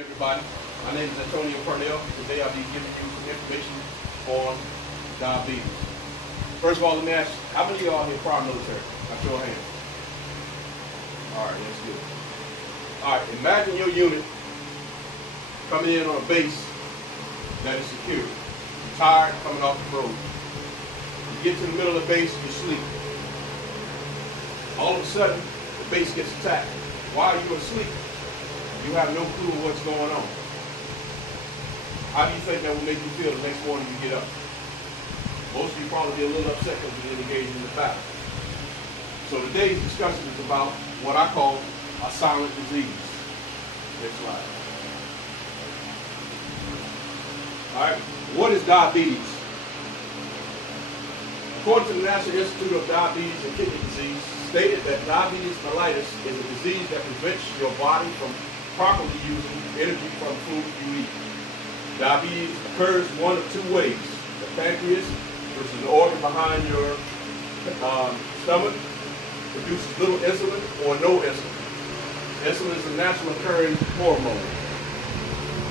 Everybody, my name is Purnell. Today I'll be giving you some information on diabetes. First of all, let me ask you, how many of y'all here prior military? I show a hand. All right, that's good. All right, imagine your unit coming in on a base that is secure. You're tired, coming off the road. You get to the middle of the base, you sleep. All of a sudden, the base gets attacked. Why are you asleep? You have no clue what's going on. How do you think that will make you feel the next morning you get up? Most of you probably be a little upset because you didn't engage in the battle. So today's discussion is about what I call a silent disease. Next slide. All right, what is diabetes? According to the National Institute of Diabetes and Kidney Disease, stated that diabetes mellitus is a disease that prevents your body from properly using energy from food you eat. Diabetes occurs one of two ways. The pancreas, which is the organ behind your stomach, produces little insulin or no insulin. Insulin is a natural occurring hormone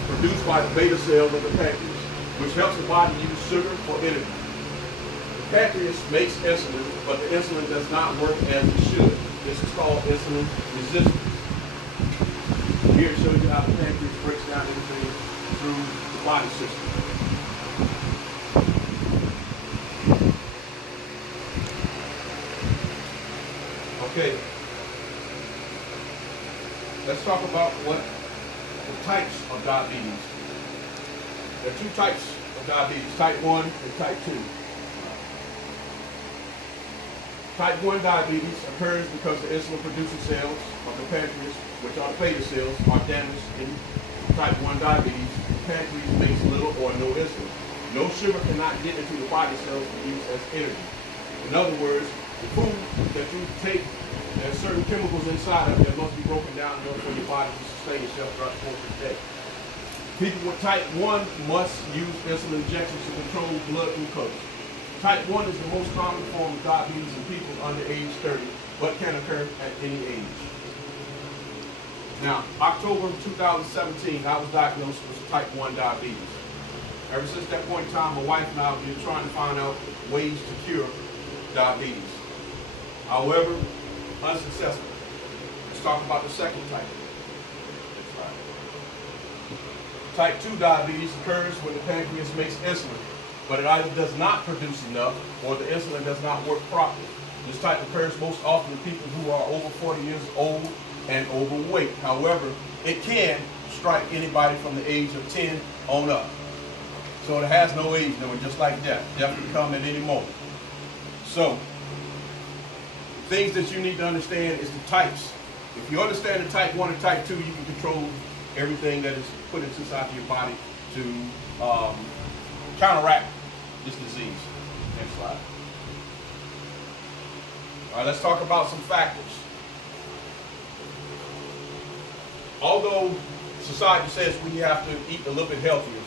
produced by the beta cells of the pancreas, which helps the body use sugar for energy. The pancreas makes insulin, but the insulin does not work as it should. This is called insulin resistance. Here it shows you how the pancreas breaks down everything through the body system. Okay, let's talk about what the types of diabetes. There are two types of diabetes, type 1 and type 2. Type 1 diabetes occurs because the insulin-producing cells of the pancreas, which are the beta cells, are damaged in type 1 diabetes. The pancreas makes little or no insulin. No sugar cannot get into the body cells to use as energy. In other words, the food that you take, there's certain chemicals inside of it that must be broken down in order for your body to sustain itself throughout the course of the day. People with type 1 must use insulin injections to control blood glucose. Type 1 is the most common form of diabetes in people under age 30, but can occur at any age. Now, October 2017, I was diagnosed with type 1 diabetes. Ever since that point in time, my wife and I have been trying to find out ways to cure diabetes. However, unsuccessful. Let's talk about the second type. Type 2 diabetes occurs when the pancreas makes insulin, but it either does not produce enough or the insulin does not work properly. This type occurs most often in people who are over 40 years old and overweight. However, it can strike anybody from the age of 10 on up. So it has no age limit, just like death. Death can come at any moment. So, things that you need to understand is the types. If you understand the type 1 and type 2, you can control everything that is put inside of your body to counteract this disease. Next slide. All right, let's talk about some factors. Although society says we have to eat a little bit healthier,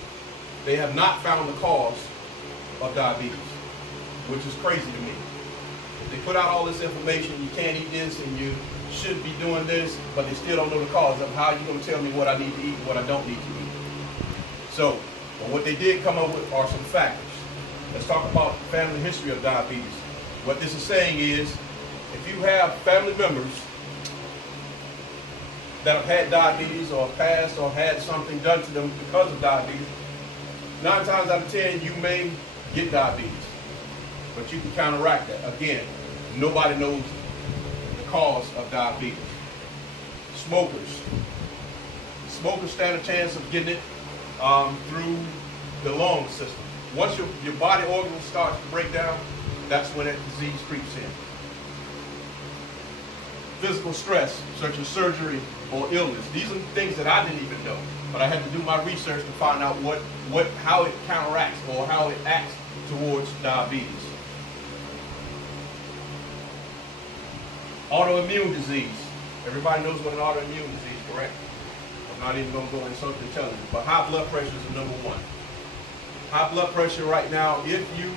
they have not found the cause of diabetes, which is crazy to me. They put out all this information, you can't eat this and you should be doing this, but they still don't know the cause of how you're going to tell me what I need to eat and what I don't need to eat. So, but what they did come up with are some factors. Let's talk about the family history of diabetes. What this is saying is, if you have family members that have had diabetes or passed or had something done to them because of diabetes, 9 times out of 10 you may get diabetes, but you can counteract that. Again, nobody knows the cause of diabetes. Smokers. Smokers stand a chance of getting it through the lung system. Once your body organs start to break down, that's when that disease creeps in. Physical stress, such as surgery or illness. These are things that I didn't even know, but I had to do my research to find out how it counteracts or how it acts towards diabetes. Autoimmune disease. Everybody knows what an autoimmune disease is, correct? I'm not even going to go into something telling you, but high blood pressure is the number one. High blood pressure right now, if you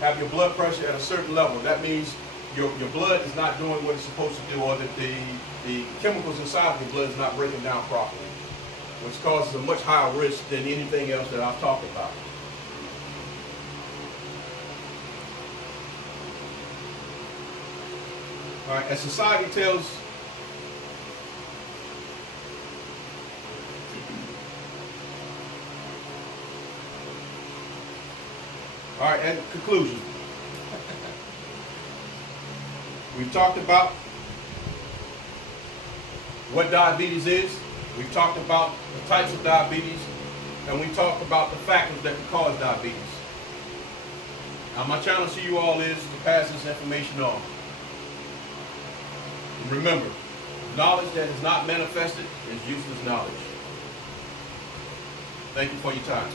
have your blood pressure at a certain level, that means your blood is not doing what it's supposed to do, or that the chemicals inside of your blood is not breaking down properly. which causes a much higher risk than anything else that I've talked about. All right, as society tells all right, and conclusion. We've talked about what diabetes is. We've talked about the types of diabetes, and we talked about the factors that can cause diabetes. Now, my challenge to you all is to pass this information on. And remember, knowledge that is not manifested is useless knowledge. Thank you for your time.